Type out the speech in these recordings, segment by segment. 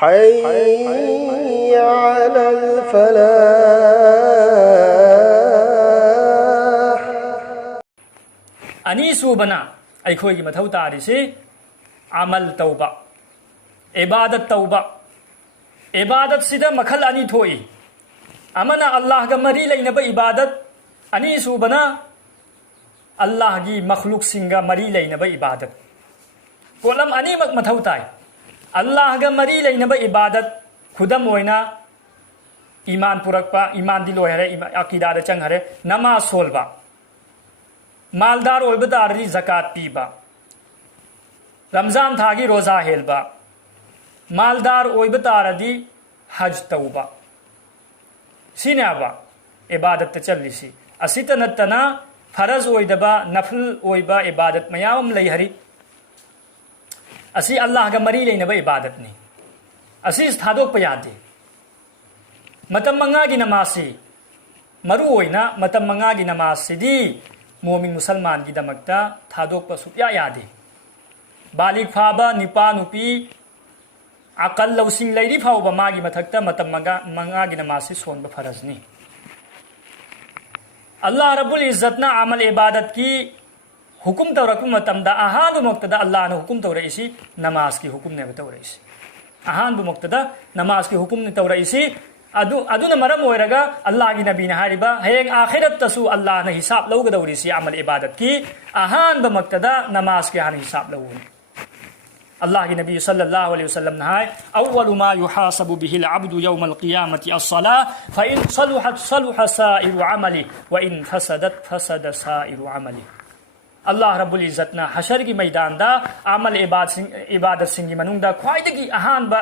حي على الفلاح. अनीसूबना अखोगी मथौ तारिसे अमल तौबा इबादत तौबा इबादत सिदा मखल अनी थोई अमना अल्लाह गा मरी लेनबा इबादत अनीसूबना अल्लाह गी मखलूक सिंगा मरी लेनबा इबादत कोलम अनी मथौ ताई अल्लाह गा मरी लेनबा इबादत खुदम होइना ईमान पुरकपा ईमान दी लोहरे अकीदा दा चंगहरे नमाज सोलबा मालदार ओइब तारदी ज़कात पीबा रमजान थागी रोजा हेलबा मालदार ओइब तारदी हज तौबा सिनाबा इबादत चल्लिसी असित नत्तना फरज ओइदबा नफल ओइबा इबादत मयाम लैहरी असी अल्लाह गा मरी लेनबा इबादत नि असी थादोक यादे मतम मंगा गी नमाज़ी मरु ओइना मतम मंगा गी नमाज सिदी मोमिन मुसलमान की दमकता थादोक सुप्या यादे बालिक फाबा निपा नुपी अकल लौसिंग लैरी फाउबा मागी मथक्ता मतम मंगा की नमाज से सोनब फरजनी अल्लाह रब्बुल इज्जतना अमल इबादत की हुकुम तौरक मतमदा अहान मुक्तदा अल्लाह ने हुकुम तौरइसी नमाज की हुकुम ने तौरइसी अहान मुक्तदा नमाज की हुकुम ने तौरइसी अदुना मरम ओइरगा अल्लाह की नबी ने हारिबा हेंग आखिरत तसु अल्लाह ने हिसाब लौगदौरिसी अमल इबादत की अहान बमक्तदा नमाज के हान हिसाब लौगुन अल्लाह की नबी सल्लल्लाहु अलैहि वसल्लम ने हाय अव्वलु मा युहासबु बिहिल अब्दु यौमल क़ियामति अस्सलाह फ़इन सलुहत सलुह साइरु अमली व इन फसदत फसद साइरु अमली अल्लाह रब्बुल इज्जत ना हशर की मैदान दा अमल इबादत सिंगी मनुंदा ख्वाइदगी अहानबा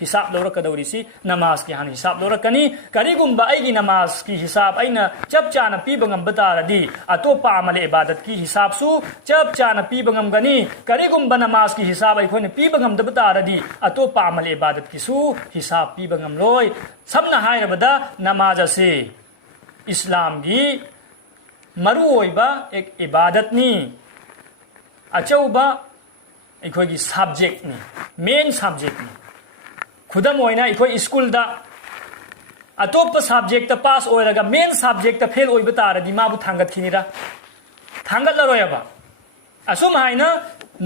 हिसाब लौरकदौरिसी नमाज की हान हिसाब लौरकनी करिगुम्बा आइगी नमाज की हिसाब आइना चप चाना पीबा ngamba तारदी अतोपा अमल इबादत की हिसाब सु चप चाना पीबा ngamgani करिगुम्बा नमाज की हिसाब आइखोने पीबा ngamdaba तारदी अतोपा अमल इबादत की सु हिसाब पीबा ngamloi सबना हायरबदा नमाज असे इस्लाम की मरु ओइबा एक इबादत नि अचौबा अखोगी सब्जेक्ट नि मेन सब्जेक्ट नि खुदम होइना इखोई स्कूल दा अतोप सब्जेक्ट पास ओइरगा मेन सब्जेक्ट फेल ओइब तारदी माबु थांगत खिनिरा थांगत लरोयबा असुम हाइना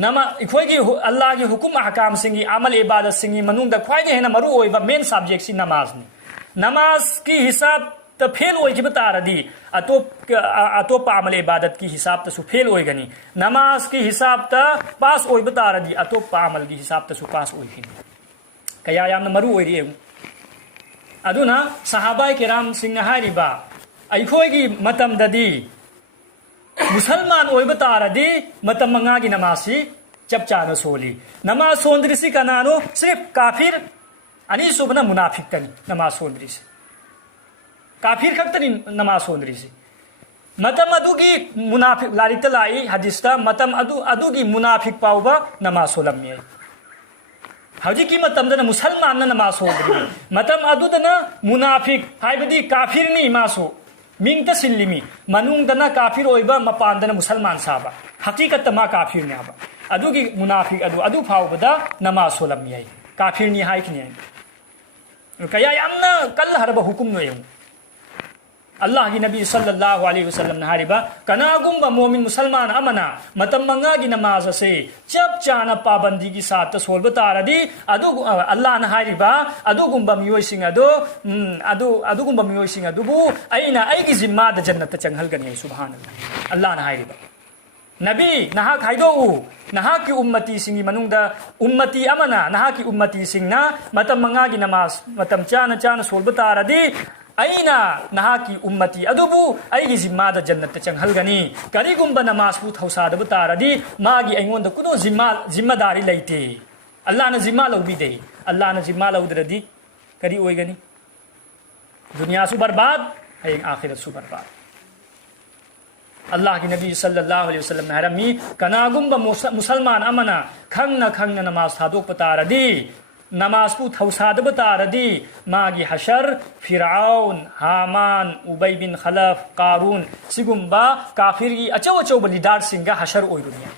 नमा इखोई अल्लाह की हुकुम अहकाम सिंगी अमल इबादत सिंगी मनुंग दा ख्वाइदे हेना मरु ओइबा मेन सब्जेक्ट सि नमाज नि नमाज की हिसाब त फेल ओइब तारदी अतोप अमल इबादत की हिसाब त सु फेल ओइगनी नमाज की हिसाब त पास ओइब तारदी अतोप अमल की हिसाब त सु पास ओइखिनी कया यामना मरु ओइरि अदुना सहाबाई किराम सिंह हारिबा अइखोगी मतम ददी मुसलमान ओइब तारदी मतम मंगा की नमासी चप चाना सोली नमाज सोंद्रिसी कनानो सिर्फ काफिर अनि सुबना मुनाफिक तनी नमाज सोंद्रिसी काफिर खक्तनी नमाज सोंद्रिसी मतम अदुगी मुनाफिक लारित लाई हदीसता मतम अदुगी मुनाफिक पाउबा नमाज सोलम्मी हौजिकी मतमदना मुसलमान नमाज सोद्री मतम अदुदना मुनाफिक हाइबदी काफिर नि मासो मिंगता सिल्लिमी मनुंगदना काफिर ओइबा मपानदना मुसलमान साबा हकीकत मा काफिर न्याबा अदुगी मुनाफिक अदु फाउबदा नमाज सोलम याई काफिर नि हाइकनि कया यामना कल हरबा हुकुम नो यम अल्लाह की नबी सल्लल्लाहु अलैहि वसल्लम ने हारिबा कनागुम्बा मोमिन मुसलमान अमना मतम मंगा की नमाज से चप चाना पाबंदी की साथ सोल्ब तारदी अल्लाह ने हारिबा अदुगुम्बा मियोइसिंग अदुगुम्बा मियोइसिंग अदुबु अइना अइगी जिम्मा द जन्नत चंगहलगनि सुभानअल्लाह अल्लाह ने हारिबा नबी नहा खाइदो नहा की उम्मती सिंगी मनुंगदा उम्मती अमना नहा की उम्मती सिंगना मतम मंगा की नमाज मतम चाना सोल्ब तारदी अइना नहा की उम्मती अदुबु अइगी जिम्मादा जन्नत चंगहलगनी करिगुम्बा नमाजबु थौसादब तारदी मागी अइंगोंदा कुनो जिम्मेदारी लैते अल्लाह ने जिम्मा लौबिदे अल्लाह ने जिम्मा लौद्रदी करी ओइगनी दुनिया सु बर्बाद हयें आखिरत सु बर्बाद अल्लाह की नबी सल्लल्लाहु अलैहि वसल्लम ने हरमी कनागुम्बा मुसलमान अमना खंगना नमाज थादोक तारदी नमाजपु थौसादब तारदी मागी हशर फिरौन हामान उबय बिन खलफ कारून सिगुम्बा काफिरगी अचौ लीडर सिंगा हशर ओइरुनिया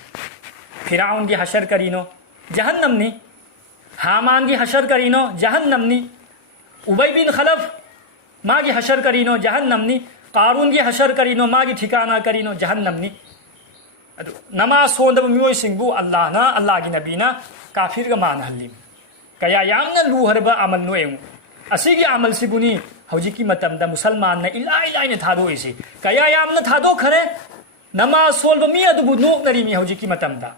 फिरौन की हशर करीनो जहन्नम नि हामान की हशर करीनो जहन्नमनी उबई बिन खलफ मागी हशर करीनो जहन्नमनी कारून की हशर करीनो मागी ठिकाना करीनो जहन्नमनी नमाज सोंदब मियोय सिंबु अल्लाह की नबीना काफिर का मान हल्ली कया यामना लुहरबा अमल नो एमु असिगी अमल सिबुनी हौजिकी मतमदा मुसलमान ना इलाई इलाई ने थादो इसी कया यामना थादो खरे नमाज सोल्ब मी अदुबु नोकनरी मी हौजिकी मतमदा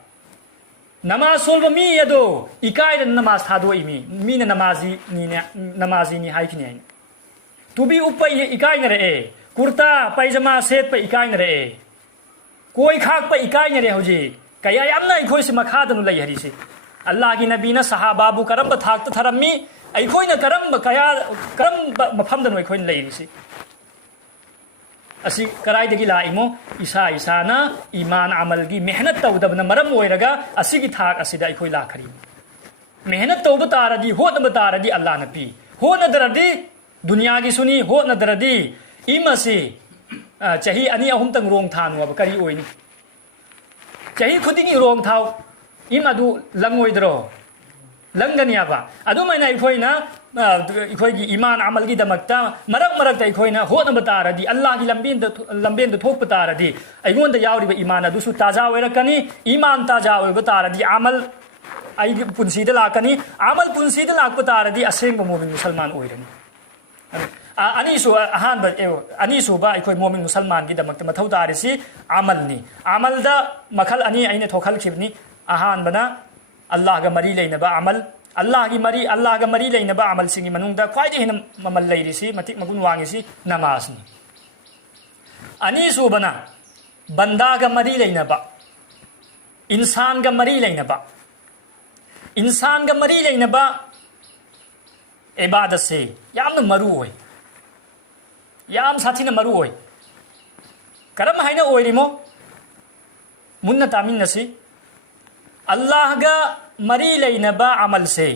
नमाज सोल्ब मी यदो इकाय नमाज थादो इमी मीना नमाजी नि हाइकिनी आइन तुबी उप इकाय नरे कुर्ता पैजामा सेट पे इकाय नरे कोई खाक पे इकाय नरे हौजी कया यामना इखोय से मखादनु लई हरिसे अल्लाह की नबीना सहाबाबु करम थाक थरमी अखोइना करम मफमदनो अखोइना लैरिसे असि कराइदगी लाइमो इसा इसाना ईमान अमल की मेहनत तौदबना मरम ओइरगा असिगी थाक असिदा अखोइ लाखरी मेहनत तौब तारदी होतब तारदी अल्लाह न पी होनदरदी दुनिया की सुनी होनदरदी इमसे चाही अनि अहुम तंग रोंग थानु अब करी ओइनी चाही खुदिगी रोंग थाव इम अदु लंगोइद्रो लंगनियाबा अदुमाइना इखोइना इखोइगी ईमान अमल की दमकता मरक मरकता इखोइना होनब तारदी अल्लाह की लंबेन थोप तारदी अइगोंद यावरिबा ईमान अदुसु ताजा ओइरकनी ईमान ताजा ओइब तारदी अमल आई पुंसीदा लाकनी अमल पुंसीदा लाकप तारदी असेंग मोमिन मुसलमान ओइरनी अनीसुबा अखोई मोमिन मुसलमान की दमकता मथौ तारिसी अमलनी अमलदा मखल अनि अइने थोखलखिबनी अहानबना अल्लाह का मरी लेनबा अमल अल्लाह का मरी लेनबा अमल सिंगी मनुंगदा ख्वाइदे हिन ममल लेरिसी मतिक मगुन वांगिसी नमाजनी अनीसुबना बंदा का मरी लेनबा इंसान का मरी लेनबा इबादत से यामना मरु होय याम साथीना मरु होय करम हाइना ओइरिमो मुन्ना तामिनसी अल्लाह का मरी लेनबा अमल से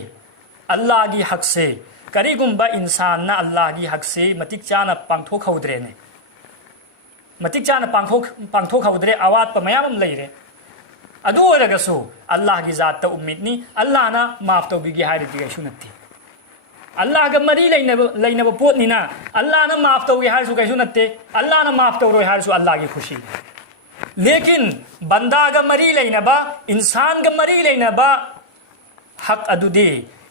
अल्लाह की हक से करीगुंबा इंसान ना अल्लाह की हक से मतिक चाना पांथोक हौद्रे ने मतिक चाना पांथोक हौद्रे अवात प मयाम लेरे अदु ओरगसु अल्लाह की जात त उम्मीदनी अल्लाह ना माफ तौबिगी हारिदि गैसु नत्ती अल्लाह का मरी लेनबा पोतनिना अल्लाह ना माफ तौगे हारिसु गैसु नत्ते अल्लाह ना माफ तौरो हारिसु अल्लाह की खुशी लेकिन बंदा का मरी लेनबा इंसान का मरी लेनबा हक अदुदे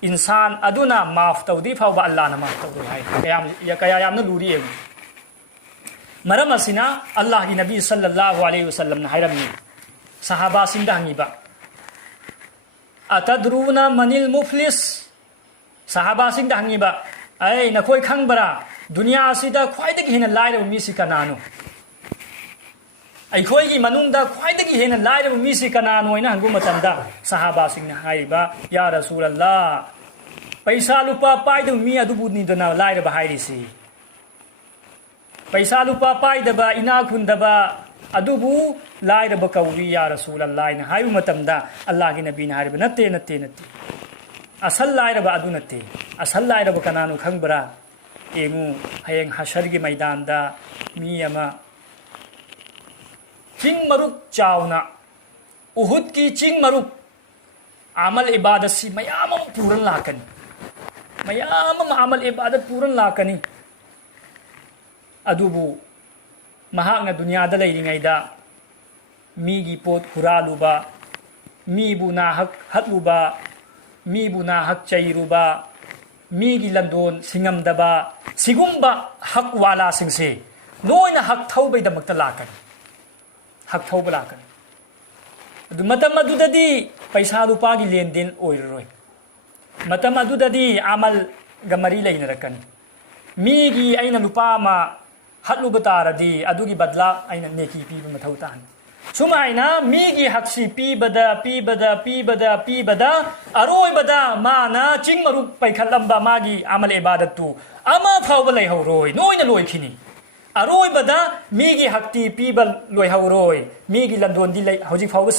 इंसान अदुना माफ तौदी फाव अल्लाह ना माफ तौदो हाय कया यामना लूरी है मरम असिना अल्लाह की नबी सल्लल्लाहु अलैहि वसल्लम ने हायरमी सहाबा सिंदा हंगीबा अतद्रुना मनिल मुफलिस सहाबा सिंदा हंगीबा ऐ नखोय खंगबरा दुनिया असिदा ख्वाइदगी हेना लाइरब मिसि कनानो अखोई मनुंगदा ख्वाइदगी हेना लाइरब मिसि कनानो होइना हंगु मतंदा सहाबा सिंगना हाइबा या रसूलल्लाह पैसा लुपा पाइदु मी अदुबु निदना लाइरब हाइरिसी पैसा लुपा पाइदबा इना खुंदबा अदुबु लाइरब कौरी या रसूलल्लाह इन हाइबु मतंदा अल्लाह की नबी ने हाइबा नत्ते असल लाइरब अदु नत्ते असल लाइरब कनानो खंगबरा एमु हयेंग हशर की मैदान दा मी अमा चिंग मरुक चावना उहुद की चिंग मरुक अमल इबादत सी मयाम पूरन लाकनी मयाम अमल इबादत पूरन लाकनी अदुबु महांग दुनिया दा लेरिंगैदा मीगी पोत हुरालुबा मीबु ना हक हतलुबा मीबु ना हक चैरुबा मीगी लंदोन सिंगमदबा सिगुंबा हक वाला सिंगसे नोइना हक थौबैदमक्ता लाकनी हक थौब लाकनी मतम अदुददी पैसा लुपा की लेन देन ओइररोय मतम अदुददी अमल गमरी लेनरकनी मीगी अइना लुपा मा हतलुब तारदी अदुगी बदला अइना नेकी पीब मथौ तान सुमाइना मीगी हक्सी पीबदा अरोइबदा माना चिंग मरु पैखलंबा मागी अमल इबादतु अमा फावब लेहौरोय नोइना लोइखिनी अरोइबदा मीगी हक्ति पीब लोइहौरोय मीगी लंदोंदी हौजिक फावब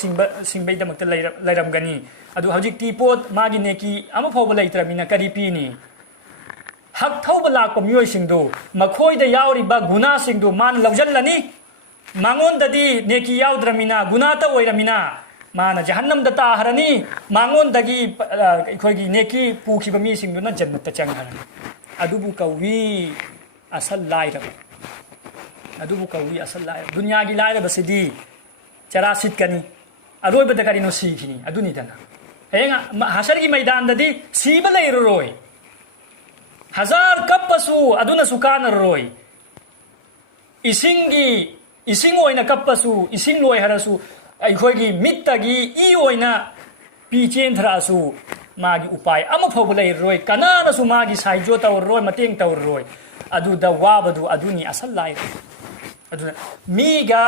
सिंबैदमक्ता लेरमगनी अदु हौजिक ती पोत मागी नेकी अमा फावब लेत्रमिना करी पीनी हक थौब लाकप मियोइसिंदु मखोइदा यावरिबा गुनासिंदु मान लौजल्लनी मांगोंददी नेकी यावद्रमिना गुनाता ओइरमिना माना जहन्नम दा ताहरनी मांगोन दगी अखोगी नेकी पुखिबा मी सिंगदुना जन्नत चंगहरनी अदुबु कौवी असल लाइरब अदुबु कौवी असल लाइरब दुनिया की लाइरब सिदी चरा सिटकनी अरोइबदा करिनो सीखिनी अदुनिदना हेंगा हशर की मैदान ददी सीबा लेररोय हजार कप्पसु अदुना सुकानरोय इसिंगी इसिंग ओइना कप्पसु इसिंग लोय हरसु अखोगी मित्तगी ई ओइना पीचेन थरासु मागी उपाय अमा फौब लेररोय कनानसु मागी साइजो तवरोय मतेंग तवरोय अदुदा वाबदु अदुनी असल लाइ अदुना मीगा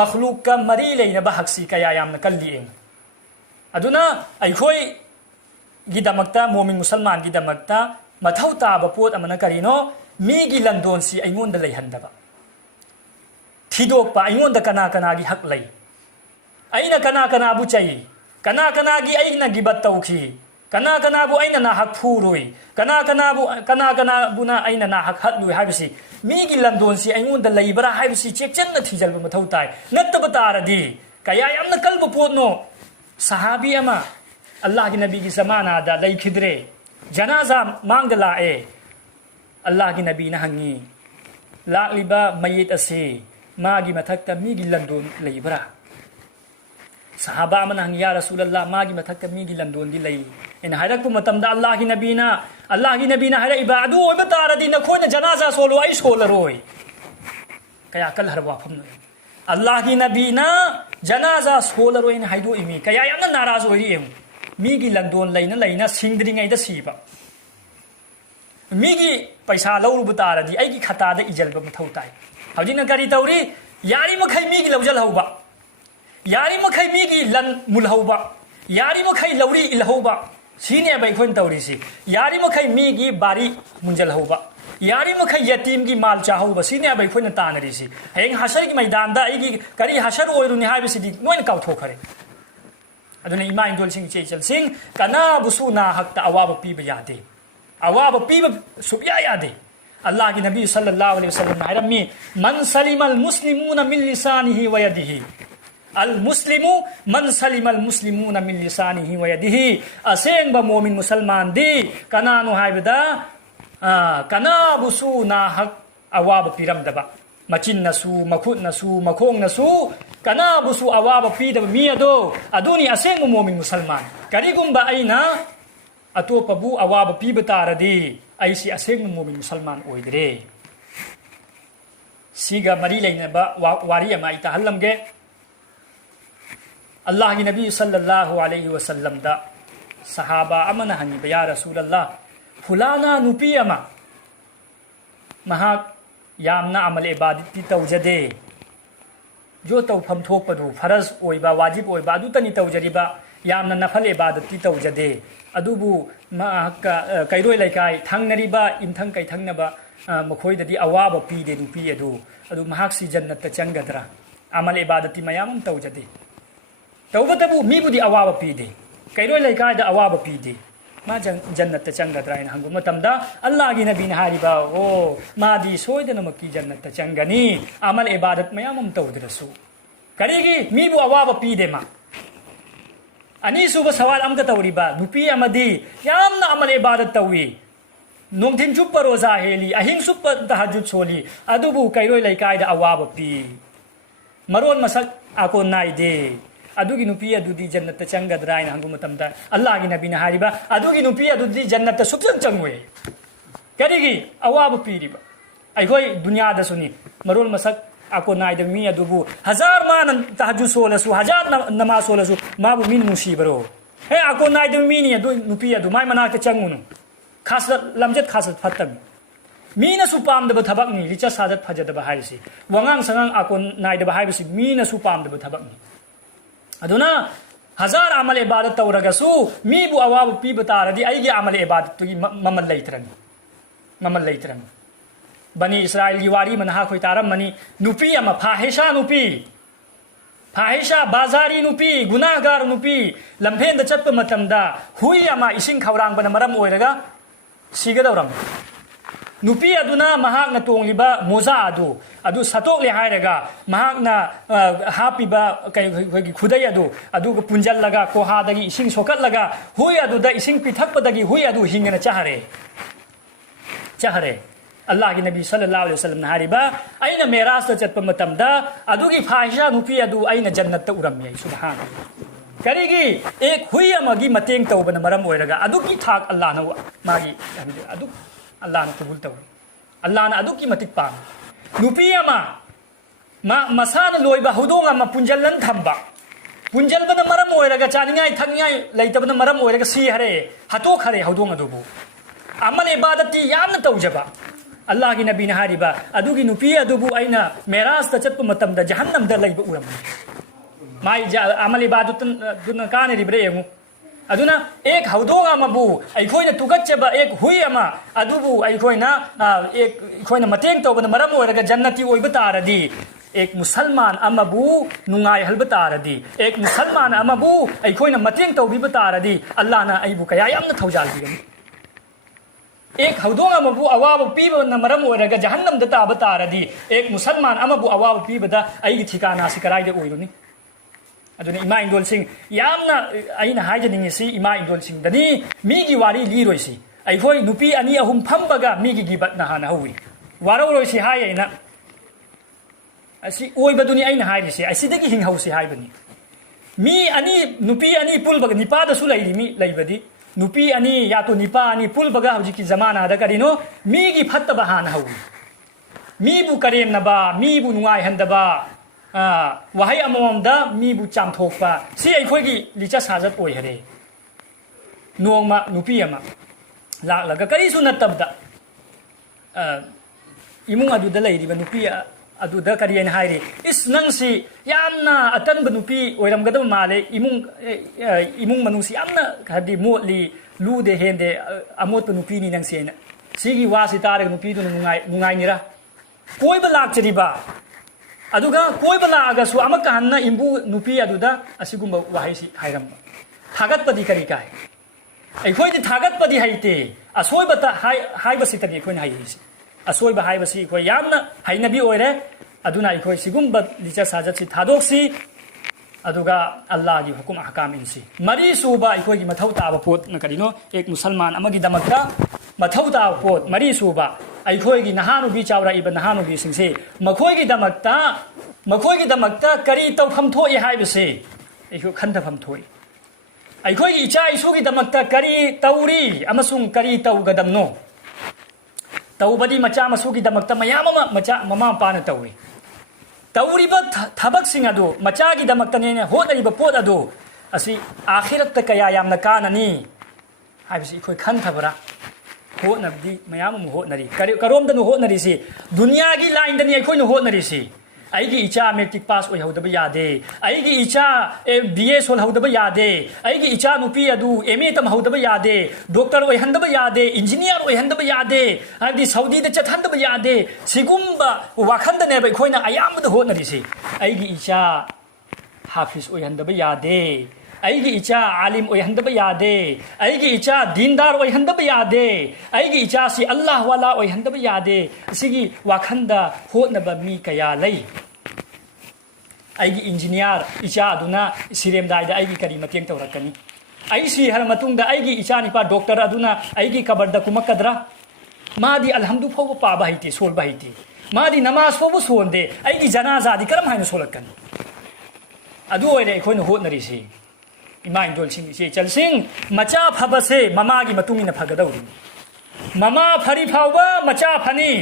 मखलूक का मरी लेना बहक्सी कया यामना कल्लिएं अदुना अखोई गिदमक्ता मोमिन मुसलमान गिदमक्ता मथौ ताबा पोत अमना करिनो मीगी लंदोनसी अइंगोंदा लेहंदबा थिदोकपा अइंगोंदा कना कनागी हक लई अइना कना कनाबु चई कना कनागी अइना गिबत तौखी कना कनाबु अइना ना हक फुरुई कना कनाबुना अइना ना हक हत्लुई हाबिसी मीगी लंदोनसी अइंगोंदा लेइबरा हाबिसी चेकचन्ना थिजलबा मथौ ताई नत्तबा तारदी कया यामना कल्ब पोतनो सहाबी अमा अल्लाह की नबी की ज़माना दा लैखिद्रे जनाजा मांग लाए अल्लाह की नबी ना हंगी लालिबा मयित असे मागी मथक्ता मीगी लंदोन लेइबरा सहाबा अमना हंगी या रसूल अल्लाह मागी मथक्ता मीगी लंदोन दी लई इन हायरक मतमदा अल्लाह की नबी ना हायरा अदु ओइबा तारदी नखोइना जनाजा सोलो आई सोलरोय कया कल हर वाफम अल्लाह की नबी ना जनाजा सोलरोइन हाइदो इमी कया यामना नाराज ओइ एम मीगी लंदोन लेना सिंद्रिङैदा सीबा मीगी पैसा लौरुबा तारदी आइगी खतादा इजलबा मथौ ताई हौजिना करी तौरी यारी मखै मीगी लौजल हौबा यारी मखै मीगी लन मुलहौबा यारी मखै लौरी इलहौबा सीने बाई खोन तौरीसी यारी मखै मीगी बारी मुंजल हौबा यारी मखै यतीम की माल चाहौबा सीने बाई खोन तानरीसी हेंग हशर की मैदान दा आइगी करी हशर ओइरुनि हाबिसिदी नोइन काउथोखरे अदुना इमा इंदोल सिंह चेचल सिंह कनाबुसु ना हक्ता अवाब पीबा यादे अवाब पीबा सुबिया यादे अल्लाह की नबी सल्लल्लाहु अलैहि वसल्लम ने हरमी मन सलिमल मुस्लिमूना मिन लिसानिही व यदिही अल मुस्लिमु मन सलिमल मुस्लिमूना मिन लिसानिही व यदिही असेंग बा मोमिन मुसलमान दी कनानु हाइबदा कनाबुसु ना हक अवाब पीरमदबा मचिन्नसु मखुतनसु मखोंगनसु कनाबुसु अवाब पीदब मी अदो अदुनी असेंग मोमिन मुसलमान करिगुंबा अइना अतोपबु अवाब पीबा तारदी अइसी असेंग मोमिन मुसलमान ओइद्रे सीगा मरी लेनबा वारी अमा इताहल्लमगे अल्लाह की नबी सल्लल्लाहु अलैहि वसल्लम दा सहाबा अमना हंगिबा या रसूल अल्लाह फुलाना नुपी अमा महाक यामना अमल इबादती तौजदे जो तौफम थोपदु फरज ओइबा वाजिब ओइबा अदुतनी तौजरिबा यामना नफल इबादती तौजदे अदुबु महाका कैरोय लैकाय थांगनरिबा इमथंग कैथंगनबा मखोइददी अवाब पीदे नुपी अदु महाक सी जन्नत चंगदरा अमल इबादती मयाम तौजदे तौबतबु मीबुदी अवाब पीदे कैरोय लैकायदा अवाब पीदे मा जन्नत चंगदरा इन हंगु मतमदा अल्लाह की नबी ने हारिबा ओ मादी सोयदनमकी जन्नत चंगनी अमल इबादत मयाम तौदरसु करिगी मीबु अवाब पीदे मा अनीसुब सवाल अमका तौरिबा नुपी अमदी यामना अमल इबादत तौई नोंथिन चुप्प रोजा हेली अहिंग सुप्प तहज्जुद सोली अदुबु कैरोय लैकायदा अवाब पी मरोन मसक आको नाइदे अदुगी नुपी अदुदी जन्नत चंगदरा इन हंगु मतमदा अल्लाह की नबी ने हारिबा अदुगी नुपी अदुदी जन्नत सुक्सन चंगोय करिगी अवाब पीरिबा अइखोय दुनिया दसुनी मरोल मसक आको नाइद मी अदुबु हजार मान तहज्जुद सोलसु हजार नमाज सोलसु माबु मिन मुसीबरो हे आको नाइद मी नि अदु नुपी अदु माय मनाक चंगुनु खास लमजत खास फतम मीना सुपाम दब थबक नि लिचा साजत फजदब हाइसी वंगांग संगांग आको नाइद हाइबसी मीना सुपाम दब थबक नि अदुना हजार अमल इबादत तौरगसु मीबु अवाब पीबा तारदी अइगी अमल इबादत की ममल लैत्रन बनी इस्राइल की वारी मनहा खोय तारम मनी नुपी अमा फाहिशा नुपी फाहिशा बाजारी नुपी गुनाहगार नुपी लम्फेन द चत्प मतमदा हुई अमा इसिंग खौरांग बन मरम ओइरगा सिगदौरम नुपी अदुना महाकना तोंगलिबा मोजा अदु सतोकले हायरगा महाकना हापिबा कई खुदै अदु पुंजल्लगा कोहादगी इसिंग सोकटलगा हुई अदुदा इसिंग पिथकपदगी हुई अदु हिंगना चाहरे अल्लाह की नबी सल्लल्लाहु अलैहि वसल्लम हारिबा आइना मेराज चटप मतमदा अदुगी फाहिशा नुपी अदु आइना जन्नत उरम्मी सुबहान करीगी एक हुई अमगी मतेंग तौबन मरम ओइरगा अदुगी थाक अल्लाह न मागी अदु अल्लाह न कबूल तौ अल्लाह न अदुगी मतिक पाम नुपी अमा मसान लोइबा हुदोंग अमा पुंजलन थंबा पुंजलबन मरम ओइरगा चानिंगाय थंगाय लैतबन मरम ओइरगा सी हरे हतो खरे हुदोंग अदुबु अमल इबादती यामन तौजबा अल्लाह की नबी ने हारिबा अदुगी नुपी अदुबु आइना मेराज ता चटप मतमदा जहन्नम दा लैबा उरम माई अमल इबादत दुन काने रिब्रे यमु अदुना एक हौदोंग अमबु अइखोइना तुगच्चबा एक हुई अमा अदुबु अइखोइना मतेंग तौबन मरम ओइरगा जन्नती ओइबा तारदी एक मुसलमान अमबु नुंगाय हलबा तारदी एक मुसलमान अमबु अइखोइना मतेंग तौबिबा तारदी अल्लाह ना अइबु कया यामना थौजालबी एक हौदोंग अमबु अवाब पीबना मरम ओइरगा जहन्नम दा ताबा तारदी एक मुसलमान अमबु अवाब पीबदा अइगी ठिकाना सि कराइदे ओइरुनी अदुनी इमा इंदोल सिंह यामना अइना हाइजनिंगसी इमा इंदोल सिंह दनी मीगी वारी लीरोइसी अइखोइ नुपी अनि अहुम फंबगा मीगी गिबत ना हाना हौई वारौरोइसी हायैना असि ओइबदुनी अइना हाइरिसी असिदगी हिंहौसी हाइबनी मी अनि नुपी अनि पुलबगा निपादसु लैरि मी लैबदी नुपी अनि या तो निपा अनि पुलबगा हौजिकी जमानादा करिनो मीगी फत्तबा हाना हौई मीबु करेमनबा मीबु नुंगाय हंदबा वहाई अमोमदा मीबु चामथोकपा सि अइखोइगी लिचा साजत ओइहरे नोंगमा नुपी अमा लाक्लगा करिसु नत्तबदा इमुंग अदुदा लैरिबा नुपी अदुदा करियन हाइरे इस नंगसी यामना अतनब नुपी ओइरमगदब माले इमुंग मनुसी यामना हदि मोटली लूदे हेंदे अमोत नुपीनी नंगसेना सिगी वासि तारग नुपीदु नुंगाइनिरा कोइबा लाक्चरिबा अदुगा कोइबा लागासु अमक हन्ना इम्बु नुपी अदुदा असिगुंबा वाहाइसी हाइरम्बा थागतपदि करि काय अइखोइदि थागतपदि हाइते असोइबता हाइबसितनि अइखोइना हाइरिसि असोइबा हाइबसि अइखोइ यामना हाइनबि ओइरे अदुना अइखोइ सिगुंबा लिचा साजतसि थादोक्सि अदुगा अल्लाह की हुकुम अहकाम इनसी मरी सूबा अइखोइगी मथौ ताबा पोत न करिनो एक मुसलमान अमगी दमकता मथौ ताबा पोत मरी सूबा अइखोइगी नहानुबि चावराइबा नहानुबि सिंसे मखोइगी दमकता करी तौफम थोइ हाइबसे अइखो खंदफम थोइ अइखोइगी इचा इसुगी दमकता करी तौरी अमसुंग करी तौगदमनो तौबदी मचा मसुगी दमकता मयाम मचा ममा पाना तौइ तौरिबा थबकसिंग अदु मचागी दमकतने होदरिबा पोत अदु असि आखिरत कया यामना काननी हाइबसि इखोइ खंथबरा होनबदी मयाम होनरी करोमदनु होनरीसी दुनियागी लाइनदनी अइखोइनो होनरीसी अइगी इचा मैट्रिक पास ओइहौदबा यादे अइगी इचा बीए सोलहौदबा यादे अइगी इचा नुपी अदु एमए तमहौदबा यादे डॉक्टर ओइहंदबा यादे इंजीनियर ओइहंदबा यादे हादि सऊदीदा चथंदबा यादे सिगुंबा वाखंदनेबा अइखोइना अयामबदा होनरीसी अइगी इचा हाफिज ओइहंदबा यादे अइगी इचा आलिम ओइहंदबा यादे अइगी इचा दीनदार ओइहंदबा यादे अइगी इचा सि अल्लाह वाला ओइहंदबा यादे सिगी वाखंदा होनबा मी कया लई अइगी इंजीनियर इचा अदुना सिरेमदाइदा अइगी करी मतेंग तौरकनी अइ सि हर मतुंगदा अइगी इचा निपा डॉक्टर अदुना अइगी कबरदा कुमकदरा मादी अलहमदु फौबा पाबा हाइते सोलबा हाइते मादी नमाज फौबा सोंदे अइगी जनाजादी करम हाइना सोलकनी अदु ओइरे अइखोइना होनरीसी इमा इंदोल सिंह इसे चल सिंह मचा फबसे ममा की मतुंगी न फगदौरी ममा फरी फावबा मचा फनी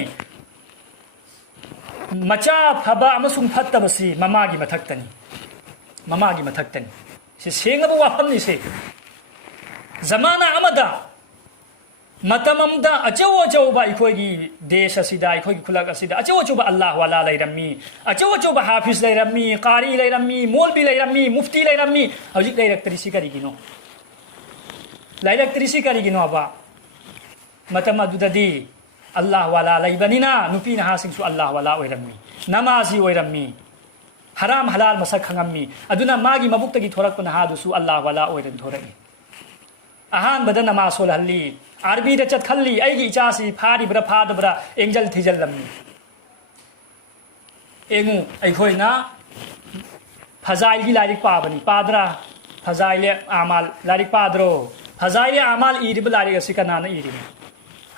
मचा फबा अमसुंग फत्तबसी ममा की मथक्तनी से सेंगबा वाफमनि से जमाना अमदा मतममदा अचौ अचौबा अइखोइगी देश असिदा अइखोइगी खुलक असिदा अचौ अचौबा अल्लाह वाला लैरम्मी अचौ अचौबा हाफिज लैरम्मी कारी लैरम्मी मौलवी लैरम्मी मुफ्ती लैरम्मी हौजिक लैरक्तरिसि करिगिनो लैरक्तरिसि अबा मतम अदुददी अल्लाह वाला लैबनिना नुपी नहासिंसु अल्लाह वाला ओइरम्मी नमाजी ओइरम्मी हराम हलाल मसक खंगम्मी अदुना मागी मबुक्तगी थोरक नहादुसु अल्लाह वाला ओइरन थोरई अहान बदन नमाज सोलहल्ली आरबीदा चटखल्ली अैगी इचासी फारिब्रा फादब्रा एंजल थिजल्लमनी एंगु अैखोइना फजाइलगी लारिक पाबनी पादरा फजाइले आमाल लारिक पादरो फजाइले आमाल इरिब लारिक असि कनाना इरिब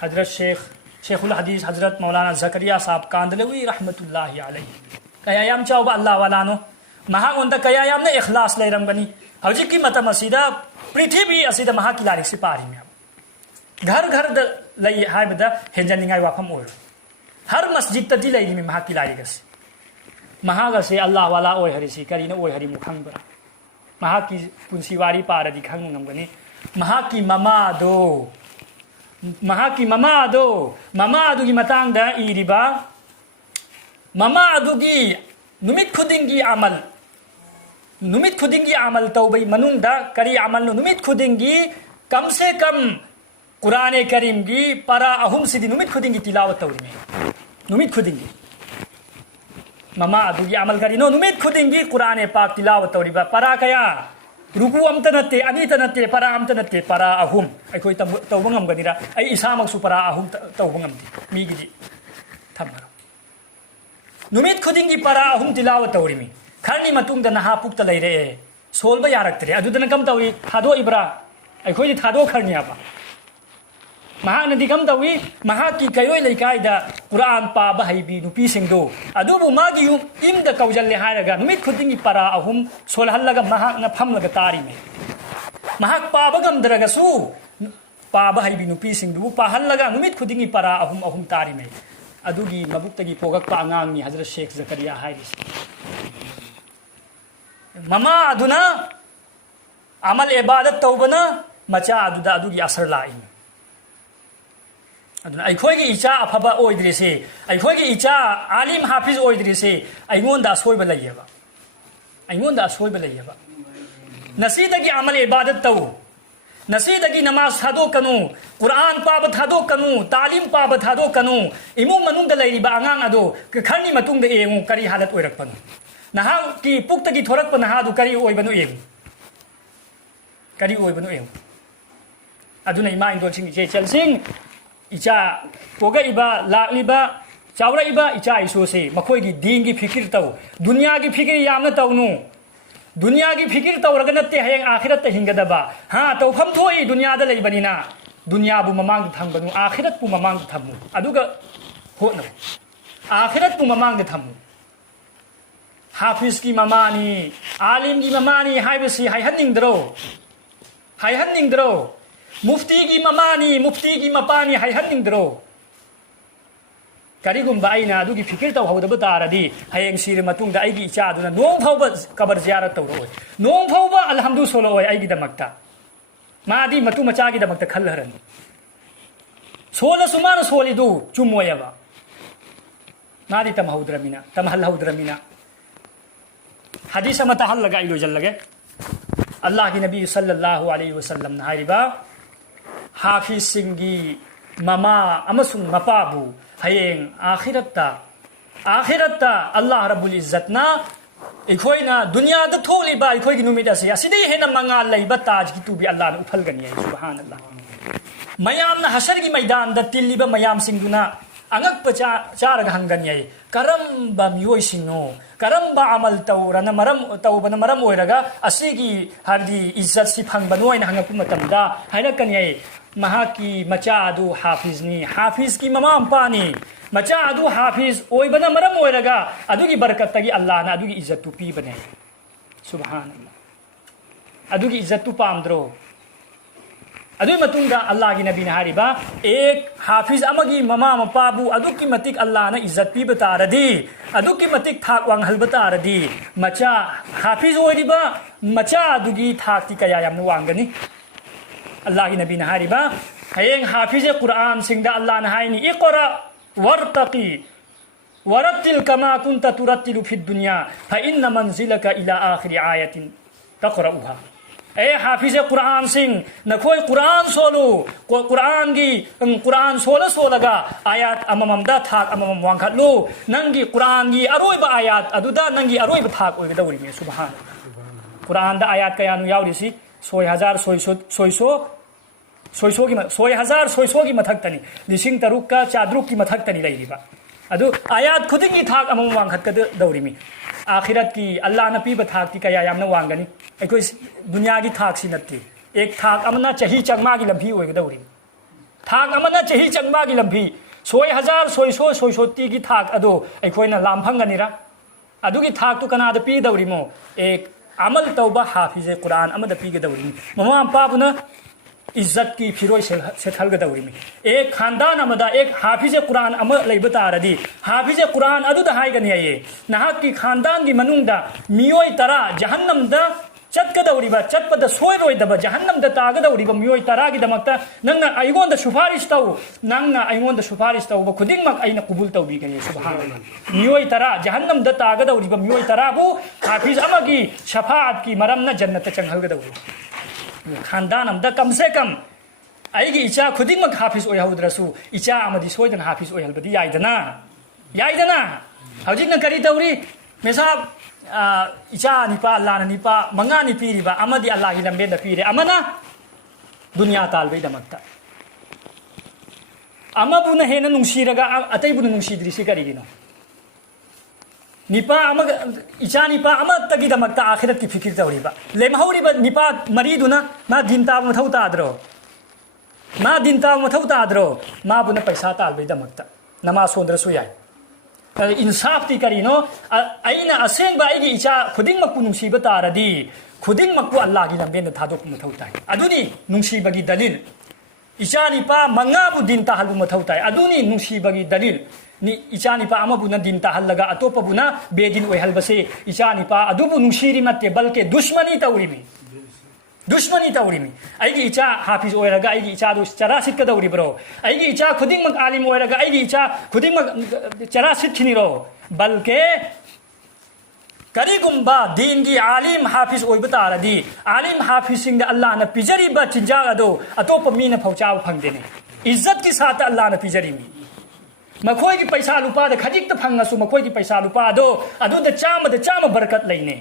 हजरत शेखुल हदीस हजरत मौलाना जकरिया साहब कांदलवी रहमतुल्लाहि अलैहि कया याम चाउबा अल्लाह वालानो महाओंदा कया यामना इखलास लैरमगनी हौजिकी मतम असिदा पृथ्वी असिदा महाकी लारिक सि पारि म्याम घर घर लई हाइबदा हेंजनिंगाई वाफम ओर हर मस्जिद तदी लैरि में महाकी लारिक असि महागसे अल्लाह वाला ओय हरिसि करिना ओय हरि मुखंबरा महाकी पुंसीवारी पारदि खंग ngमगनी महाकी ममा अदुगी मतंगदा इरिबा ममा अदुगी नुमित खुदिंगी अमल तौबई मनुंगदा करी अमल नुमित खुदिंगी कम से कम कुरान करीम की परा अहुम सिदी नुमित खुदिंगी तिलावत तौरी नुमित खुदिंगी ममा अदुगी अमल करीनो नुमित खुदिंगी कुरान पाक तिलावत तौरीबा परा कया रुकू अमत नत्ते अनीत नत्ते परा अमत नत्ते परा अहुम अखोई तौब ngमगनिरा अई इसामकसु परा अहुम तौब ngमदि मीगिदि थमरो नुमित खुदिंगी परा अहुम तिलावत तौरीमी खरनी मतुंगदा नहा पुक्ता लैरे सोलबा यारक्तरे अदुदना कम तौई थादो इब्रा अखोई थादो खरनियाबा महानदी कम तौई महाकी कयोय लैकायदा कुरान पाबा हैबी नुपी सिंगदो अदुबु मागी इमदा कौजल्ले हायरगा नुमित खुदिंगी परा अहुम सोलहल्लगा महाकना फमलगा तारी में महाक पाबा गमदरगसु पाबा हैबी नुपी सिंगदु पाहल्लगा नुमित खुदिंगी परा अहुम अहुम तारी में अदुगी मबुक्तगी पोगक्पा अंगांगनी हजरत शेख जकरिया हायरिस ममा अदुना अमल इबादत तौबना मचा अदुदा अदुगी असर लाई अदुना अखोइगी इचा अफबा ओइद्रिसे अखोइगी इचा आलिम हाफिज ओइद्रिसे अइगोंदा असोइबा लैयबा नसीदगी अमल इबादत तौ नसीदगी नमाज थादो कनु कुरान पाब थादो कनु तालीम पाब थादो कनु इमु मनुंगदा लैरिबा अंगांग अदो खरनी मतुंगदा एंगु करी हालत ओइरकपनु नहा की पुक्तगी थोरकप नहादु करी ओइबनु एंगु अदुना इमा इंदोलसिंग इचे चलसिंग इचा पोगइबा लाक्लिबा चावराइबा इचा इसोसे मखोइगी दीनगी फिकिर तौ दुनिया की फिकिर यामना तौनु दुनिया की फिकिर तौरगा नत्ते हयंग आखिरत हिंगदबा हां तौफम थोई दुनिया दा लैबनिना दुनिया बु ममांग थंगबनु आखिरत बु ममांग थमु अदुगा होनो आखिरत बु ममांग थमु हाफिज की ममानी आलिम की ममानी हाइबसी हाइहन्निंगद्रो मुफ्ती की ममानी मुफ्ती की मपानी हाइहन्निंगद्रो करिगुम्बा आइना अदुगी फिकिर तौहौदबा तारदी हयेंग सिर मतुंगदा आइगी इचादुना नोंग फाउबा कबर जियारत तौरोय नोंग फाउबा अलहम्दु सोलोय आइगी दमक्ता मादी मतु मचागी दमक्ता खल्लहरन सोला सुमान सोलिदु चुमोयबा मादी तमहल्हौद्रमिना हदीस मत हल लगा इलो जल लगे अल्लाह की नबी सल्लल्लाहु अलैहि वसल्लम ने हारिबा हाफिज सिंगी ममा अमसुंग मपाबु हयेंग आखिरत्ता अल्लाह रब्बुल इज्जतना इखोइना दुनिया द थोलिबा इखोइगी नुमिदा से असिदे हेना मंगा लैबा ताज की तुबी अल्लाह ने उफलगनी है सुबहानअल्लाह मयामना हशर की मैदान द तिल्लिबा मयाम सिंगुना अंगक चारग हंगनी है करम्बा मियोइसिनो करम्बा अमल तौरना तौबना मरम ओइरगा असिगी हरदी इज्जत सि फंगबनो ओइना हंगकु मतमदा हाइरकनी है महाकी मचा अदु हाफिजनी हाफिज की ममा अंपानी मचा अदु हाफिज ओइबना मरम ओइरगा अदुगी बरकतगी अल्लाह ना अदुगी इज्जत तु पीबने सुबहानअल्लाह अदुगी इज्जत तु पामद्रो अदुई मतुंगा अल्लाह की नबी ने हारिबा एक हाफिज अमगी ममा मपाबु अदुकी मतिक अल्लाह ना इज्जत पीबा तारदी अदुकी मतिक थाक वांगहलबा तारदी मचा हाफिज ओइरिबा मचा अदुगी थाकती कया यामना वांगनी अल्लाह की नबी ने हारिबा हयेंग हाफिज कुरान सिंगदा अल्लाह ने हाइनी इक़रा वर्तकी वरत्तिल कमा कुंता तुरत्तिलु फिद दुनिया फइन्न मंजिलका इला आखिरि आयतिन तक़रउहा ए हाफिज कुरान सिंह नखोय कुरान सोलु कुरान सोलगा आयात अमममदा थाक अममम वांखलु नंगी कुरान की अरोइबा आयात अदुदा नंगी अरोइबा थाक ओइगदौरि मे सुबहान कुरान दा आयात कयानु यावरिसि 6000 सोई हजार सोई की मथक्तनी लिसिंग तरुक का चादरुक की मथक्तनी लैरिबा अदु आयात खुदिंग की थाक अमम वांगखतकदौरिमी आखिरत की अल्लाह न पीब थाक की कया यामना वांगनी अखोई दुनिया की थाक सी नत्ती एक थाक अमना चही चंगमा की लंबी ओइगदौरि थाक अमना चही चंगमा की लंबी सोई हजार सोई की थाक अदो अखोइना लामफंगनिरा अदुगी थाक तो कनाद पीदौरिमो एक अमल तौबा हाफिज कुरान अमद पीगदौरिमी ममा पापुना इज्जत की फिरोई से खलगदौरिमी एक खानदान अमदा एक हाफिज कुरान अम लेब तारदी हाफिज कुरान अदुदा हाइगनी आये नहाक की खानदान की मनुंगदा मियोई तरा जहन्नमदा चटकदौरिबा चटपद सोयरोइदबा जहन्नमदा तागदौरिबा मियोई तरागी दमक्ता नंगना आइगोंदा सुफारिश तौ नंगना आइगोंदा सुफारिश तौ खुदिंगमक आइना कुबुल तौबीगनी सुबहानल्लाह मियोई तरा जहन्नमदा तागदौरिबा मियोई तराबु हाफिज अमगी शफाअत की मरमना जन्नत चंगहलगदौरि खानदान अमदा कम से कम आइगी इचा खुदिंगमक हाफिज ओयहौद्रसु इचा अमदी सोयदना हाफिज ओयहलबदी याइदना हौजिकना करी तौरि मेसाब इचा निपा अल्लाह निपा मंगा नि पीरिबा अमदी अल्लाह की लंबेदा पीरे अमना दुनिया तालबैदमक्ता अमबुना हेना नुंसीरगा अतैबुना नुंसीद्रिसि करिगिनो निपा अमग इचा निपा अमतगिदमक्ता आखिरत की फिकिर तौरिबा लेमहौरिबा निपा मरीदुना मा दिनता मथौ ताद्रो मा बुना पैसा तालबैदमक्ता नमा सोंद्रसु याय इंसाफ ती करीनो अइना असेंबा आइगी इचा खुदिंगमकु नुंसीबा तारदी खुदिंगमकु अल्लाह की लंबेन थादोक मथौ ताय अदुनी नुंसीबगी दलील इचा निपा मंगाबु दिन ताहलबु मथौ ताय अदुनी नुंसीबगी दलील नि इचा निपा अमबुना दिन ताहलगा अतोपबुना बेदिन ओइहलबसे इचा निपा अदुबु नुंसीरी मते बल्के दुश्मनी तौरिमी आइगी इचा हाफिज ओइरगा आइगी इचा दु चरा सिटकदौरिब्रो आइगी इचा खुदिंगमक आलिम ओइरगा आइगी इचा खुदिंगमक चरा सिटखिनिरो बल्के करीगुम्बा दीन की आलिम हाफिज ओइब तारदी आलिम हाफिज सिंह अल्लाह न पिजरीबा चिंजा अदो अतोप मीन फौचाव फंगदेने इज्जत की साथ अल्लाह न पिजरीमी मखोई की पैसा लुपा द खजिक त फंगसु मखोई की पैसा लुपा दो अदु द चाम बरकत लेने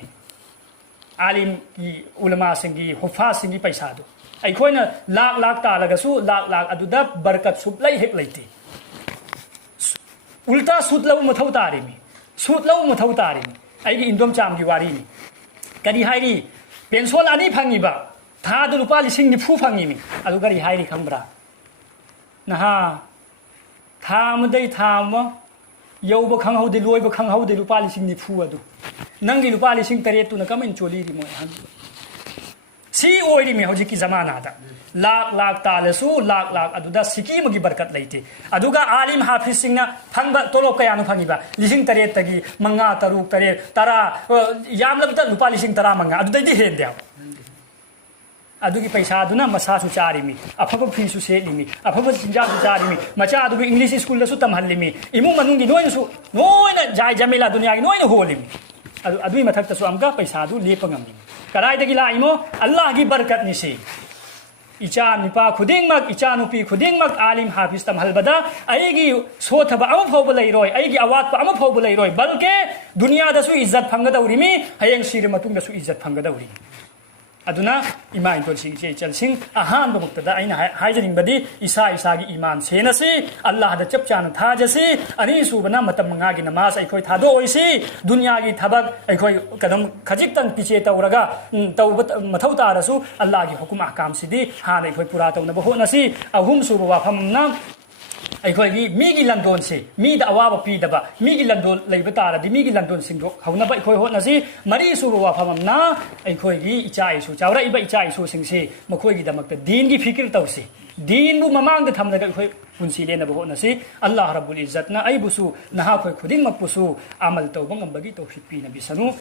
आलिम की उलमा सिंगी हुफा सिंगी पैसा दो अखोइना लाख तालगसु लाख अदुदा बरकत सुप्लाई हेक लेते उल्टा सुतलौ मथौ तारिमी आइगी इंदोम चाम की वारीनी करी हाइरी पेंशन अनी फंगीबा थादु लुपा लिसिंग निफु फंगीमी अदु करी हाइरी खंब्रा नहा थामदै थाम यौब खंगहौदे लोइब खंगहौदे लुपा लिसिंग निफु अदु नंगी लुपा लिसिंग तरेतुना कमेन चोलीरी मोय हन सी ओइरिमी हौजिकी जमानादा लाख तालसु लाख अदुदा सिकीमगी बरकत लेते अदुगा आलिम हाफिज सिंगना फंगबा तोलो कयानु फंगीबा लिसिंग तरेत तगी मंगा तरुक तरेत तरा यामलबता लुपा लिसिंग तरा मंगा अदुदैदि हेंदे अदुगी पैसा अदुना मसासु चारिमी अफब फीसु सेलिमी अफब चिंजासु चारिमी मचा अदुगी इंग्लिश स्कूल दसु तमहल्लिमी इमु मनुंगी नोइना जाय जमेला दुनिया की नोइना होलिमी अदुई मथक्तसु अमगा पैसा अदु लेपंगमी कराइदगी लाइमो अल्लाह की बरकत निसे इचा निपा खुदिंगमक इचा नुपी खुदिंगमक आलिम हाफिज तमहलबदा आइगी सोथबा अम फौब लैरोय आइगी अवातपा अम फौब लैरोय बल्के दुनिया दसु इज्जत फंगदौरिमी हयेंग सिर मतुंग दसु इज्जत फंगदौरि अदुना इमा इंतोल सिंह से चल सिंह अहान बमुक्तदा आइना हाइजनिंगबदी इसा की ईमान सेनसी अल्लाह द चपचान थाजसी अनि सुबना मतम मंगागी नमाज अखोय थादो ओइसी दुनिया की थबक अखोय कदम खजिक्तन पिचे तौरगा तौब मथौ तारसु अल्लाह की हुकुम अहकाम सिदी हान अखोय पुरा तौनब होनसी अहुम सुब वाफमना अखोयगी मीगी लंदोन से मीद अवाब पीदबा मीगी लंदोन लेब तारदी मीगी लंदोन सिंगो हौनबा अखोय होनसी मरी सुब वाफमना अखोयगी इचा इसु चावराइबा इचा इसु सिंगसे मखोयगी दमकत दीन की फिकिर तौसी दीन बु ममांग द थमलगा अखोय पुंसी लेनब होनसी अल्लाह रब्बुल इज्जतना अइबुसु नहा खोय खुदिंग मकपुसु अमल तौबंगम बगी तौफिक पी नबी सनु